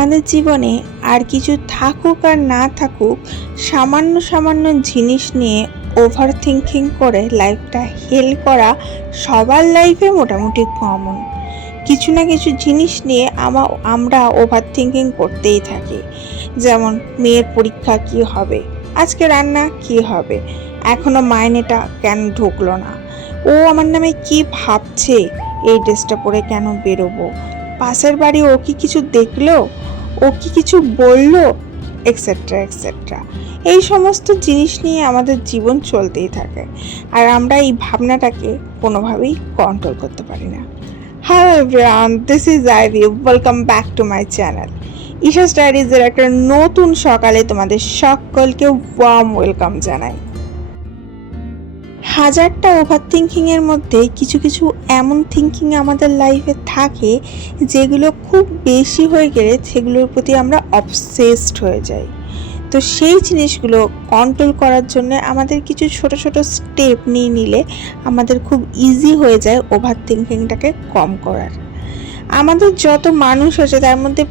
আমাদের জীবনে আর কিছু থাকুক আর না থাকুক, সামান্য সামান্য জিনিস নিয়ে ওভার থিঙ্কিং করে লাইফটা হেল করা সবার লাইফে মোটামুটি কমন কিছু না কিছু জিনিস নিয়ে আমা আমরা ওভার থিঙ্কিং করতেই থাকি। যেমন মেয়ের পরীক্ষা কি হবে? আজকে রান্না কি হবে? এখনও মাইনেটা কেন ঢুকলো না? ও আমার নামে কি ভাবছে? এই ড্রেসটা পরে কেন বেরোবো? পাশের বাড়ি ও কি কিছু দেখল? ও কি কিছু বলল? এক্সেট্রা এক্সেট্রা এই সমস্ত জিনিস নিয়ে আমাদের জীবন চলতেই থাকে। আর আমরা এই ভাবনাটাকে কোনোভাবেই কন্ট্রোল করতে পারি না। Everyone this is I Ivy welcome back to my channel Isha স্টাডিজের একটা নতুন সকালে তোমাদের সকলকে ওয়ার্ম ওয়েলকাম জানাই। হাজারটা ওভার থিঙ্কিংয়ের মধ্যে কিছু কিছু এমন থিঙ্কিং আমাদের লাইফে থাকে যেগুলো খুব বেশি হয়ে গেলে সেগুলোর প্রতি আমরা অবসেসড হয়ে যাই। তো সেই জিনিসগুলো কন্ট্রোল করার জন্য আমাদের কিছু ছোট ছোট স্টেপ নিয়ে নিলে আমাদের খুব ইজি হয়ে যায় ওভার থিঙ্কিংটাকে কম করার। আমাদের যত মানুষ আছে তার মধ্যে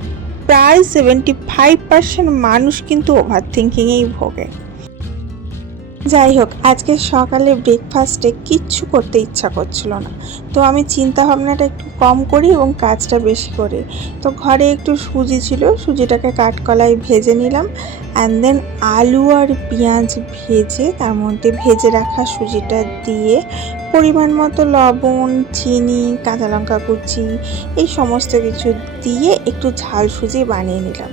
প্রায় সেভেন্টি ফাইভ পার্সেন্ট মানুষ কিন্তু ওভার থিঙ্কিংয়েই ভোগে। যাই হোক, আজকে সকালে ব্রেকফাস্টে কিচ্ছু করতে ইচ্ছা করছিল না। তো আমি চিন্তা ভাবনাটা একটু কম করি এবং কাজটা বেশি করি। তো ঘরে একটু সুজি ছিল, সুজিটাকে কাঠকলায় ভেজে নিলাম। অ্যান্ড দেন আলু আর পেঁয়াজ ভেজে তার মধ্যে ভেজে রাখা সুজিটা দিয়ে পরিমাণ মতো লবণ, চিনি, কাঁচা লঙ্কা কুচি, এই সমস্ত কিছু দিয়ে একটু ঝাল সুজি বানিয়ে নিলাম।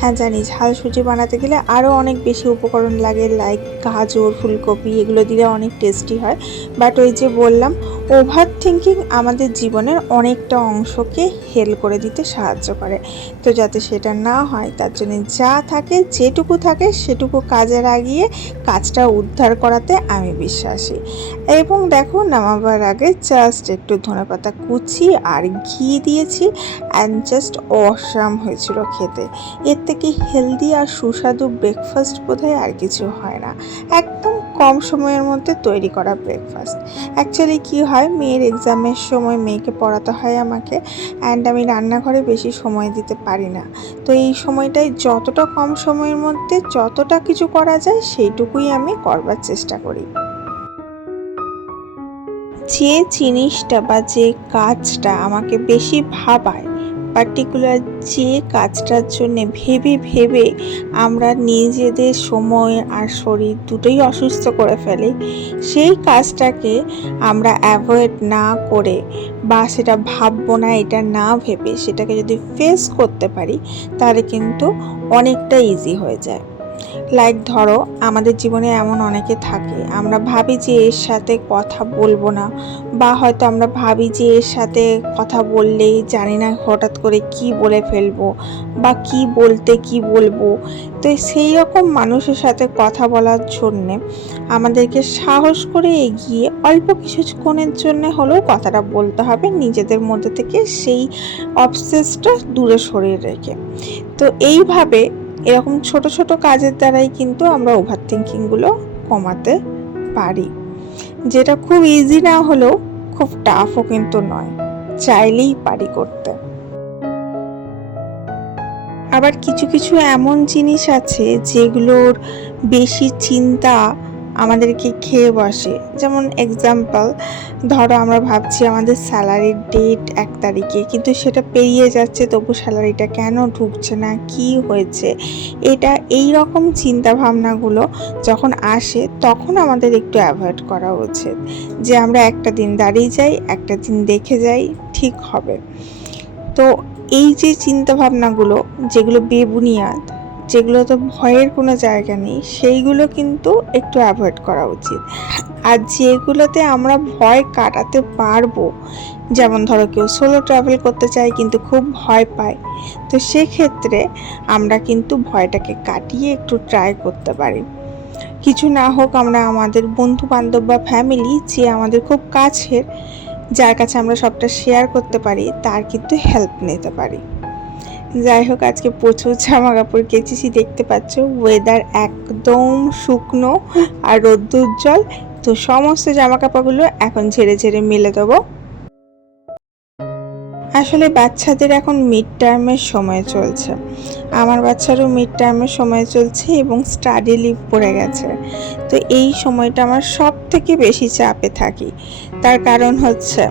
হ্যাঁ জানি ঝাল সুজি বানাতে গেলে আরও অনেক বেশি উপকরণ লাগে লাইক গাজর, ফুলকপি, এগুলো দিলে অনেক টেস্টি হয়। বাট ওই যে বললাম ওভার থিঙ্কিং আমাদের জীবনের অনেকটা অংশকে হেল করে দিতে সাহায্য করে। তো যাতে সেটা না হয়, তার জন্য যা থাকে, যেটুকু থাকে, সেটুকু কাজে লাগিয়ে কাজটা উদ্ধার করাতে আমি বিশ্বাসী। এবং দেখো নামাবার আগে জাস্ট একটু ধনেপাতা কুচি আর ঘি দিয়েছি অ্যান্ড জাস্ট অসাম হয়েছিল খেতে। এর থেকে হেলদি আর সুস্বাদু ব্রেকফাস্ট বোধহয় আর কিছু হয় না। একদম কম সময়ের মধ্যে তৈরি করা ব্রেকফাস্ট অ্যাকচুয়ালি কি হয়, মেয়ের এক্সামের সময় মেয়েকে পড়াতে হয় আমাকে অ্যান্ড আমি রান্নাঘরে বেশি সময় দিতে পারি না। তো এই সময়টায় যতটা কম সময়ের মধ্যে যতটা কিছু করা যায় সেইটুকুই আমি করবার চেষ্টা করি। যে জিনিসটা বা যে কাজটা আমাকে বেশি ভাবায় পার্টিকুলার যে কাজটার জন্য ভেবে ভেবে আমরা নিজেদের সময় আর শরীর দুটোই অসুস্থ করে ফেলি, সেই কাজটাকে আমরা অ্যাভয়েড না করে বা সেটা ভাববো না, এটা না ভেবে সেটাকে যদি ফেস করতে পারি, তাহলে কিন্তু অনেকটা ইজি হয়ে যায়। লাইক ধরো, আমাদের জীবনে এমন অনেকে থাকে, আমরা ভাবি যে এর সাথে কথা বলব না, বা হয়তো আমরা ভাবি যে এর সাথে কথা বললেই জানি না হঠাৎ করে কি বলে ফেলব, বা কি বলতে কি বলব। তো সেই রকম মানুষের সাথে কথা বলার জন্যে আমাদেরকে সাহস করে এগিয়ে অল্প কিছুক্ষণের জন্য হলেও কথাটা বলতে হবে, নিজেদের মধ্যে থেকে সেই অবসেসটা দূরে সরিয়ে রেখে। তো এইভাবে এরকম ছোট ছোট কাজের দ্বারাই কিন্তু আমরা ওভার থিঙ্কিংগুলো কমাতে পারি। যেটা খুব ইজি না হলেও খুব টাফও কিন্তু নয়, চাইলেই পারি করতে। আবার কিছু কিছু এমন জিনিস আছে যেগুলোর বেশি চিন্তা আমাদেরকে খেয়ে বসে। যেমন এক্সাম্পল ধরো আমরা ভাবছি আমাদের স্যালারির ডেট এক তারিখে, কিন্তু সেটা পেরিয়ে যাচ্ছে, তবু স্যালারিটা কেন ঢুকছে না? কি হয়েছে? এটা এই রকম চিন্তা ভাবনাগুলো যখন আসে, তখন আমাদের একটু অ্যাভয়েড করা উচিত। যে আমরা একটা দিন দাঁড়িয়ে যাই, একটা দিন দেখে যাই, ঠিক হবে। তো এই যে চিন্তা ভাবনাগুলো যেগুলো বেবুনিয়াদ যেগুলো তো ভয়ের কোনো জায়গা নেই, সেইগুলো কিন্তু একটু অ্যাভয়েড করা উচিত। আর যেগুলোতে আমরা ভয় কাটাতে পারব, যেমন ধরো কেউ সোলো ট্রাভেল করতে চায় কিন্তু খুব ভয় পায়, তো সেক্ষেত্রে আমরা কিন্তু ভয়টাকে কাটিয়ে একটু ট্রাই করতে পারি। কিছু না হোক আমরা আমাদের বন্ধু বান্ধব বা ফ্যামিলি যে আমাদের খুব কাছের, যার কাছে আমরা সবটা শেয়ার করতে পারি, তার কিন্তু হেল্প নিতে পারি। যাই হোক, আজকে প্রচুর জামা কাপড় কেচেছি, দেখতে পাচ্ছ ওয়েদার একদম শুকনো আর রোদ্দুজ্জ্বল তো সমস্ত জামা কাপড়গুলো এখন ঝেড়ে ঝেড়ে মেলে দেবো। আসলে বাচ্চাদের এখন মিড টার্মের সময় চলছে। আমার বাচ্চারও মিড টার্মের সময় চলছে এবং স্টাডি লিভ পড়ে গেছে। তো এই সময়টা আমার সব থেকে বেশি চাপে থাকি। তার কারণ হচ্ছে,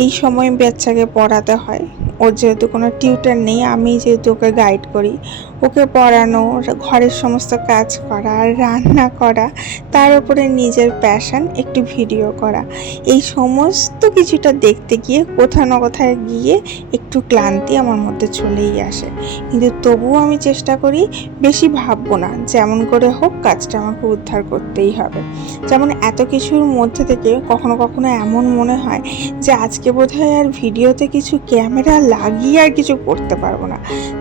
এই সময় বাচ্চাকে পড়াতে হয়। ওর যেহেতু কোনো টিউটার নেই আমি যেহেতু ওকে গাইড করি। ওকে পড়ানো ঘরের সমস্ত কাজ করা, রান্না করা, তার উপরে নিজের প্যাশান একটু ভিডিও করা। এই সমস্ত কিছুটা দেখতে গিয়ে কোথাও না কোথায় গিয়ে একটু ক্লান্তি আমার মধ্যে চলেই আসে। কিন্তু তবুও আমি চেষ্টা করি বেশি ভাববো না, যেমন করে হোক কাজটা আমাকে উদ্ধার করতেই হবে। যেমন এত কিছুর মধ্যে থেকে কখনো কখনো এমন মনে হয় যে আজকে বোধহয় আর ভিডিওতে কিছু ক্যামেরা লাগিয়ে আর কিছু করতে পারব না।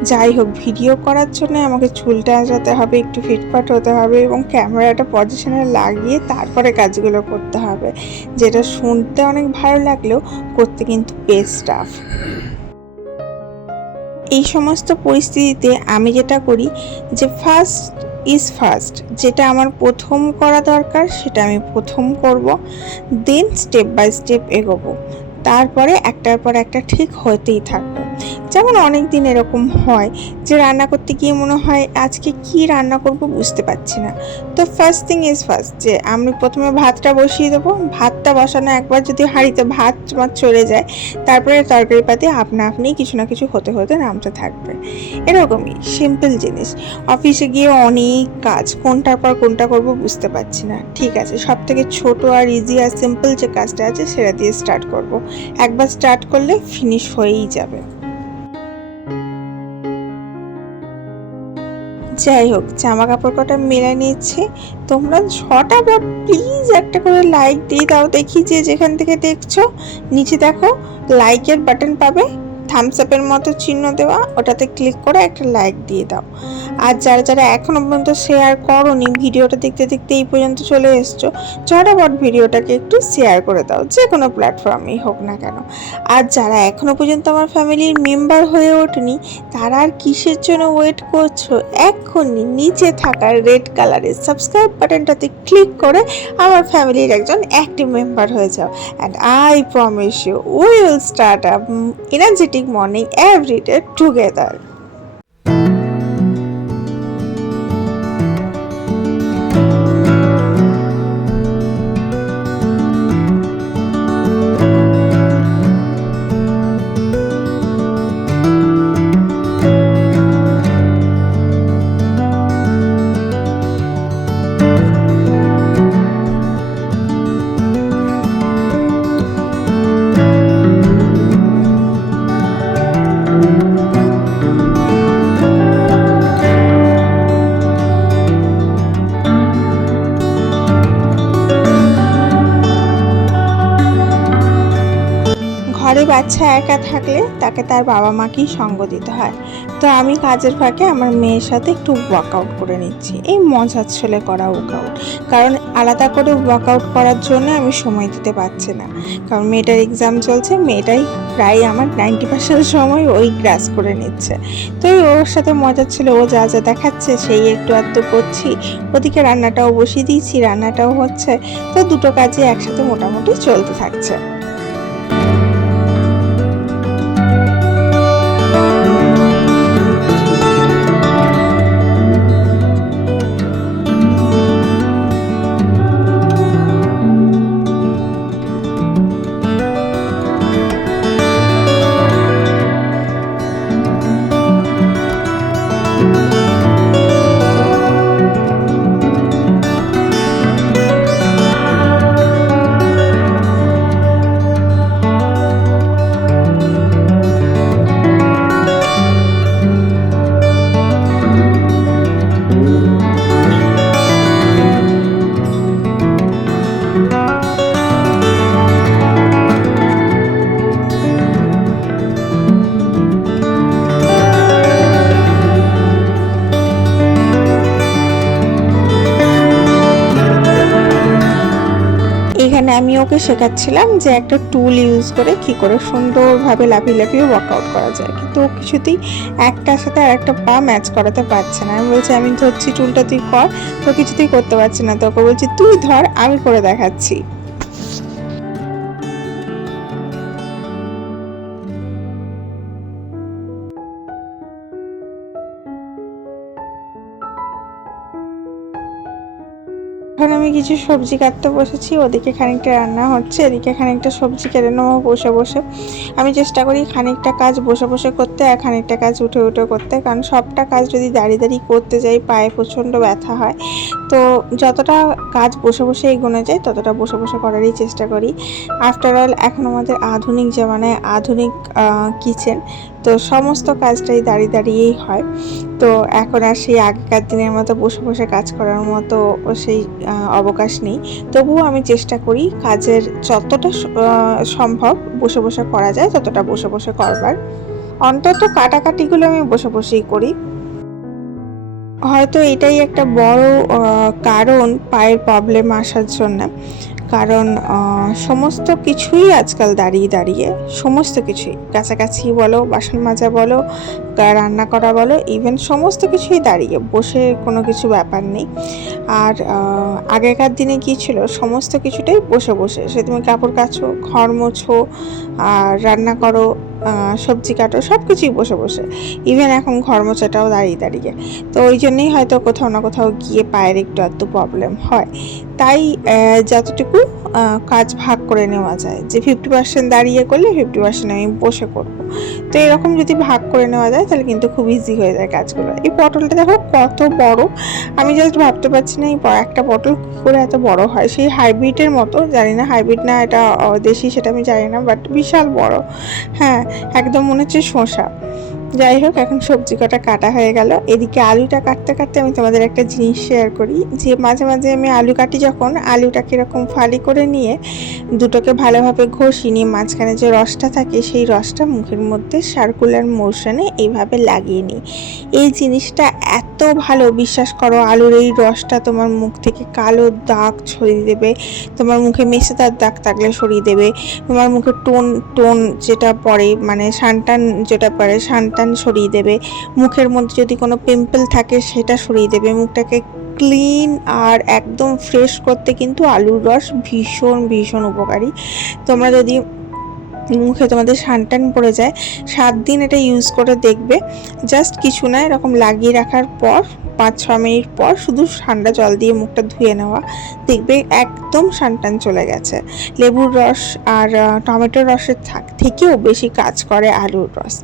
যাই হোক, ভিডিও করার জন্য আমাকে চুলটা আঁচাতে হবে, একটু ফিটফাট হতে হবে এবং ক্যামেরাটা পজিশনে লাগিয়ে তারপরে কাজগুলো করতে হবে, যেটা শুনতে অনেক ভালো লাগলেও করতে কিন্তু বেস্ট টাফ এই সমস্ত পরিস্থিতিতে আমি যেটা করি যে ফার্স্ট ইজ ফার্স্ট যেটা আমার প্রথম করা দরকার সেটা আমি প্রথম করব দেন স্টেপ বাই স্টেপ এগোবো। তারপরে একটার পর একটা ঠিক হতেই থাকবে। যেমন অনেক দিন এরকম হয় যে রান্না করতে গিয়ে মনে হয় আজকে কি রান্না করব বুঝতে পারছি না। তো ফার্স্ট থিং ইজ ফার্স্ট যে আমি প্রথমে ভাতটা বসিয়ে দেবো ভাতটা বসানো, একবার যদি হাঁড়িতে ভাত তোমার চলে যায়, তারপরে তরকারি পাতি আপনা আপনি কিছু না কিছু হতে হতে নামতে থাকবে। এরকমই সিম্পল জিনিস। অফিসে গিয়ে অনেক কাজ, কোনটার পর কোনটা করব বুঝতে পারছি না। ঠিক আছে সব থেকে ছোটো আর ইজি আর সিম্পল যে কাজটা আছে, সেটা দিয়ে স্টার্ট করব। একবার স্টার্ট করলে ফিনিশ হয়েই যাবে। যাই হোক জামা কাপড় কটা মেলে নিচ্ছে তোমরা ছটা বা প্লিজ একটা করে লাইক দিয়ে দাও। দেখি যে যেখান থেকে দেখছ, নিচে দেখো লাইকের বাটন পাবে। থামস আপের মতো চিহ্ন দেওয়া, ওটাতে ক্লিক করে একটা লাইক দিয়ে দাও। আর যারা যারা এখনও পর্যন্ত শেয়ার করনি, ভিডিওটা দেখতে দেখতে এই পর্যন্ত চলে এসছো ঝটাপট ভিডিওটাকে একটু শেয়ার করে দাও যে কোনো প্ল্যাটফর্মেই হোক না কেন। আর যারা এখনও পর্যন্ত আমার ফ্যামিলির মেম্বার হয়ে ওঠেনি, তারা আর কিসের জন্য ওয়েট করছ? এক্ষুনি নিচে থাকা রেড কালারের সাবস্ক্রাইব বাটনটাতে ক্লিক করে আমার ফ্যামিলির একজন অ্যাক্টিভ মেম্বার হয়ে যাও। And I promise you we will start up energetic morning every day together ঘরে একা থাকলে তাকে তার বাবা মাকেই সঙ্গ দিতে হয়। তো আমি কাজের ফাঁকে আমার মেয়ের সাথে একটু ওয়ার্কআউট করে নিচ্ছি। এই মজার ছেলে করা ওয়ার্কআউট কারণ আলাদা করে ওয়ার্কআউট করার জন্য আমি সময় দিতে পারছি না। কারণ মেয়েটার এক্সাম চলছে, মেয়েটাই প্রায় আমার নাইনটি পার্সেন্ট সময় ওই গ্রাস করে নিচ্ছে। তো ওর সাথে মজার ছিল, ও যা যা দেখাচ্ছে সেই একটু আধটু করছি। ওদিকে রান্নাটাও বসিয়ে দিয়েছি, রান্নাটাও হচ্ছে। তো দুটো কাজই একসাথে মোটামুটি চলতে থাকছে। ওকে শেখাচ্ছিলাম যে একটা টুল ইউজ করে কি করে সুন্দরভাবে লাফিয়ে লাফিয়ে ওয়ার্কআউট করা যায়। কিন্তু ও কিছুতেই একটার সাথে আর একটা পা ম্যাচ করাতে পারছে না। আমি বলছি, আমি ধরছি টুলটা তুই কর। তো কিছুতেই করতে পারছি না। তো ওকে বলছি, তুই ধর, আমি করে দেখাচ্ছি। আমি কিছু সবজি কাটতে বসেছি, ওদিকে খানিকটা রান্না হচ্ছে, এদিকে খানিকটা সবজি কেটে নেব বসে বসে। আমি চেষ্টা করি খানিকটা কাজ বসে বসে করতে আর খানিকটা কাজ উঠে উঠে করতে, কারণ সবটা কাজ যদি দাঁড়িয়ে দাঁড়িয়ে করতে যাই, পায়ে প্রচণ্ড ব্যথা হয়। তো যতটা কাজ বসে বসে এগোনো যায়, ততটা বসে বসে করারই চেষ্টা করি। আফটার অল এখন আমাদের আধুনিক জামানায় আধুনিক কিচেন তো সমস্ত কাজটাই দাঁড়িয়ে দাঁড়িয়েই হয়। তো এখন আর সেই আগেকার দিনের মতো বসে বসে কাজ করার মতো সেই অবকাশ নেই। তবুও আমি চেষ্টা করি কাজের যতটা সম্ভব বসে বসে করা যায়, ততটা বসে বসে করবার। অন্তত কাটাকাটিগুলো আমি বসে বসেই করি। হয়তো এটাই একটা বড় কারণ পায়ের প্রবলেম আসার জন্য। কারণ সমস্ত কিছুই আজকাল দাঁড়িয়ে দাঁড়িয়ে, সমস্ত কিছুই। কাছাকাছি বলো, বাসন মাজা বলো রান্না করা বলো ইভেন সমস্ত কিছুই দাঁড়িয়ে, বসে কোনো কিছু ব্যাপার নেই। আর আগেকার দিনে কী ছিল, সমস্ত কিছুটাই বসে বসে। সে তুমি কাপড় কাছো ঘর মোছো, আর রান্না করো সবজি কাটো সব কিছুই বসে বসে। ইভেন এখন ঘর মোচাটাও দাঁড়িয়ে দাঁড়িয়ে। তো ওই জন্যেই হয়তো কোথাও না কোথাও গিয়ে পায়ের একটু আধটু প্রবলেম হয়। তাই যতটুকু কাজ ভাগ করে নেওয়া যায়। যে ফিফটি পার্সেন্ট দাঁড়িয়ে করলে ফিফটি পার্সেন্ট আমি বসে করব। তো এরকম যদি ভাগ করে নেওয়া যায়, তাহলে কিন্তু খুব ইজি হয়ে যায় কাজগুলো। এই পটলটা দেখো কত বড়। আমি জাস্ট ভাবতে পারছি না এই একটা পটল কী করে এত বড় হয়। সেই হাইব্রিডের মতো। জানি না হাইব্রিড না এটা দেশি সেটা আমি জানি না বাট বিশাল বড়। হ্যাঁ একদম মনে হচ্ছে শসা। যাই হোক, এখন সবজি কটা কাটা হয়ে গেল। এদিকে আলুটা কাটতে কাটতে আমি তোমাদের একটা জিনিস শেয়ার করি। যে মাঝে মাঝে আমি আলু কাটি যখন, আলুটা কীরকম ফালি করে নিয়ে দুটোকে ভালোভাবে ঘষি নিয়ে মাঝখানে যে রসটা থাকে, সেই রসটা মুখের মধ্যে সার্কুলার মোশনে এইভাবে লাগিয়ে নিই। এই জিনিসটা এত ভালো, বিশ্বাস করো, আলুর এই রসটা তোমার মুখ থেকে কালো দাগ ছড়িয়ে দেবে। তোমার মুখে মেসেদার দাগ থাকলে সরিয়ে দেবে। তোমার মুখে টোন টোন যেটা পড়ে মানে সানটান যেটা পড়ে সানটান সরিয়ে দেবে। মুখের মধ্যে যদি কোনো পিম্পল থাকে, সেটা সরিয়ে দেবে। মুখটাকে ক্লিন আর একদম ফ্রেশ করতে কিন্তু আলুর রস ভীষণ ভীষণ উপকারী। তোমরা যদি মুখে তোমাদের সানটান পড়ে যায়, সাত দিন এটা ইউজ করে দেখবে। জাস্ট কিছু না, এরকম লাগিয়ে রাখার পর, পাঁচ, ছ মিনিট পর শুধু ঠান্ডা জল দিয়ে মুখটা ধুয়ে নেওয়া। দেখবে একদম সানটান চলে গেছে। লেবুর রস আর টমেটোর রসের থেকেও বেশি কাজ করে আলুর রস।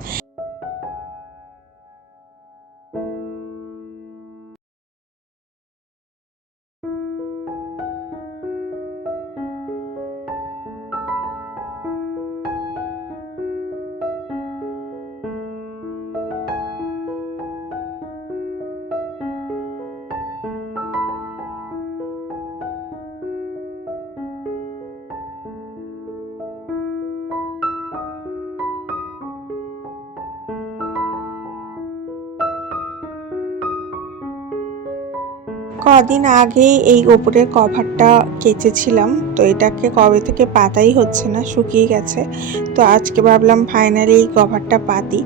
কদিন আগেই এই ওপরের কভারটা কেচেছিলাম। তো এটাকে কবে থেকে পাতাই হচ্ছে না, শুকিয়ে গেছে। তো আজকে ভাবলাম ফাইনালি এই কভারটা পাতি।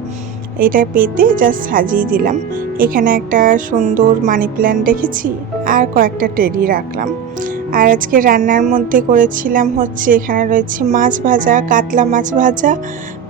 এটা পেতে জাস্ট সাজিয়ে দিলাম। এখানে একটা সুন্দর মানি প্ল্যান্ট রেখেছি আর কয়েকটা টেডি রাখলাম। আর আজকে রান্নার মধ্যে করেছিলাম হচ্ছে এখানে রয়েছে মাছ ভাজা, কাতলা মাছ ভাজা,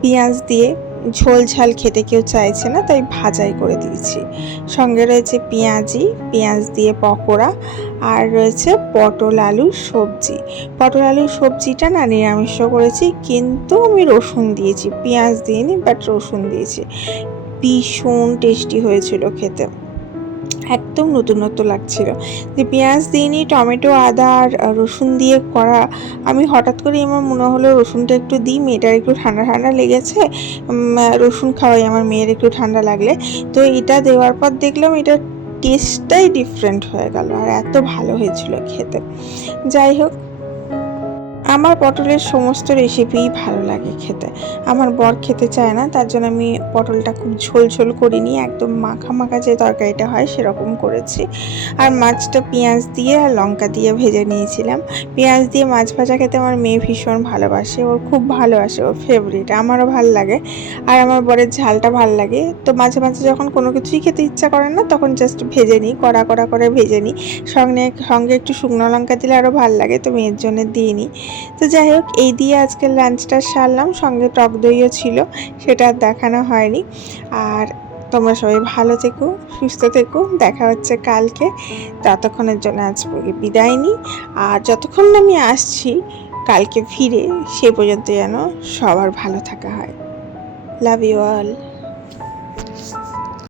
পেঁয়াজ দিয়ে। ঝোল ঝাল খেতে কেউ চাইছে না, তাই ভাজাই করে দিয়েছি। সঙ্গে রয়েছে পেঁয়াজি, পেঁয়াজ দিয়ে পকোড়া, আর রয়েছে পটল আলু সবজি। পটল আলু সবজিটা না নিরামিষ করেছি, কিন্তু আমি রসুন দিয়েছি, পেঁয়াজ নি বাট রসুন দিয়েছি। ভীষণ টেস্টি হয়েছিল খেতে। একদম নতুনত্ব লাগছিল। যে পেঁয়াজ দিইনি, টমেটো, আদা আর রসুন দিয়ে করা। আমি হঠাৎ করে আমার মনে হলো রসুনটা একটু দিই, মেয়েটার একটু ঠান্ডা ঠান্ডা লেগেছে। রসুন খাওয়াই আমার মেয়ের একটু ঠান্ডা লাগলে। তো এটা দেওয়ার পর দেখলাম এটা টেস্টটাই ডিফারেন্ট হয়ে গেল। আর এত ভালো হয়েছিল খেতে। যাই হোক আমার পটলের সমস্ত রেসিপিই ভালো লাগে খেতে। আমার বর খেতে চায় না, তার জন্য আমি পটলটা খুব ঝোল ঝোল করিনি, একদম মাখা মাখা যে তরকারিটা হয় সেরকম করেছি। আর মাছটা পেঁয়াজ দিয়ে আর লঙ্কা দিয়ে ভেজে নিয়েছিলাম। পেঁয়াজ দিয়ে মাছ ভাজা খেতে আমার মেয়ে ভীষণ ভালোবাসে, ওর খুব ভালোবাসে, ওর ফেভারিট আমারও ভালো লাগে। আর আমার বরের ঝালটা ভালো লাগে, তো মাঝে মাঝে যখন কোনো কিছুই খেতে ইচ্ছা করে না, তখন জাস্ট ভেজে নিই, কড়া কড়া করে ভেজে নিই। সঙ্গে সঙ্গে একটু শুকনো লঙ্কা দিলে আরও ভালো লাগে, তো মেয়ের জন্য দিয়ে নিই। তো যাই হোক, এই দিয়ে আজকে লাঞ্চটা সারলাম। সঙ্গে টক দইও ছিল, সেটা আর দেখানো হয়নি। আর তোমরা সবাই ভালো থেকো, সুস্থ থেকো, দেখা হচ্ছে কালকে। ততক্ষণের জন্য আজ বিদায় নিই। আর যতক্ষণ আমি আসছি, কালকে ফিরে সে পর্যন্ত যেন সবার ভালো থাকা হয়। Love you all